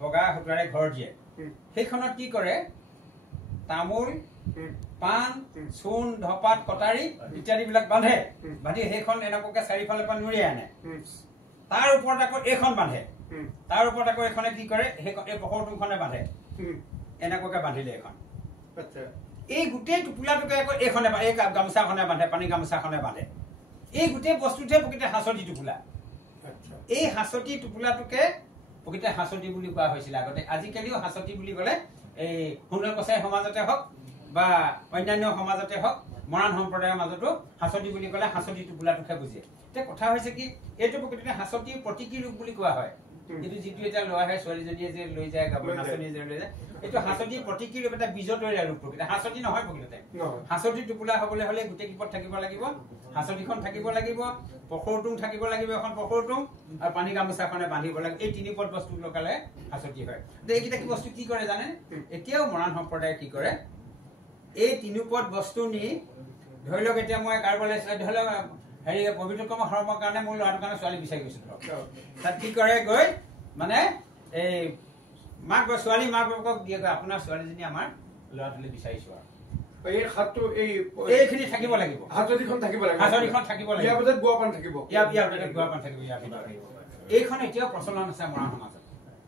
বগা সূতাৰে ঘৰ দিয়ে সেইখনত কি কৰে তামোল পাণ চূণ ধপাত কটাৰী ইত্যাদিবিলাক বান্ধে বান্ধি সেইখন এনেকুৱাকে চাৰিফালৰ পৰা নুৰিয়াই আনে তাৰ ওপৰত আকৌ এইখন বান্ধে তাৰ ওপৰত আকৌ এখনে কি কৰে এই পখৰটোখনে বান্ধে এনেকুৱাকে বান্ধিলে এখন এই গোটেই টোপোলাটোকে আকৌ এইখনে এই গামোচাখনে বান্ধে পানী গামোচাখনে বান্ধে এই গোটেই বস্তুটোৱে প্ৰকৃতে হাঁচতি টোপোলা এই হাঁচতি টোপোলাটোকে প্ৰকৃতে হাঁচতি বুলি কোৱা হৈছিল আগতে আজিকালিও হাঁচতি বুলি ক'লে এই সোণৰ কছাৰী সমাজতে হওক বা অন্যান্য সমাজতে হওক মৰাণ সম্প্ৰদায়ৰ মাজতো হাঁচতি বুলি ক'লে হাঁচতি টোপোলাটোকে বুজে এতিয়া কথা হৈছে কি এইটো প্ৰকৃততে হাঁচতিৰ প্ৰতীকী ৰূপ বুলি কোৱা হয় কিন্তু যিটো এতিয়া লোৱা হয় ছোৱালীজনীয়ে যে লৈ যায় গাভৰু নাচনীয়ে যে লৈ যায় এইটো হাঁচতিৰ প্ৰতীকী ৰূপ এটা বীজতৰীয়া ৰূপ প্ৰকৃত হাঁচতি নহয় প্ৰকৃততে হাঁচতি টোপোলা হ'বলৈ হ'লে গোটেই কিপত থাকিব লাগিব হাঁচতিখন থাকিব লাগিব পখৰটোং থাকিব লাগিব এখন পখৰটোং আৰু পানী গামোচাখনে বান্ধিব লাগিব এই তিনিপদ বস্তু লগালে হাঁচতি হয় এইকেইটা কি বস্তু কি কৰে জানে এতিয়াও মৰাণ সম্প্ৰদায়ে কি কৰে এই তিনিপদ বস্তু নি ধৰি লওক এতিয়া মই কাৰোবালৈ ধৰি লওক হেৰি পবিত্ৰ কৰ্ম সৰ্মৰ কাৰণে মোৰ ল'ৰাটোৰ কাৰণে ছোৱালী বিচাৰি গৈছিলো তাত কি কৰে গৈ মানে এই মাক বা ছোৱালী মাক বাপেকক দিয়ে গৈ আপোনাৰ ছোৱালীজনী আমাৰ ল'ৰাটোলৈ বিচাৰিছো আৰু এই হাতটো এইখিনি থাকিব লাগিব হাতদিখন থাকিব লাগিব হাতদিখন থাকিব লাগিব ইয়াৰ পিছত গুৱা পাণ থাকিব ইয়াৰ পিছত গুৱা পাণ থাকিব এইখন এতিয়াও প্ৰচলন আছে মৰাণ সমাজত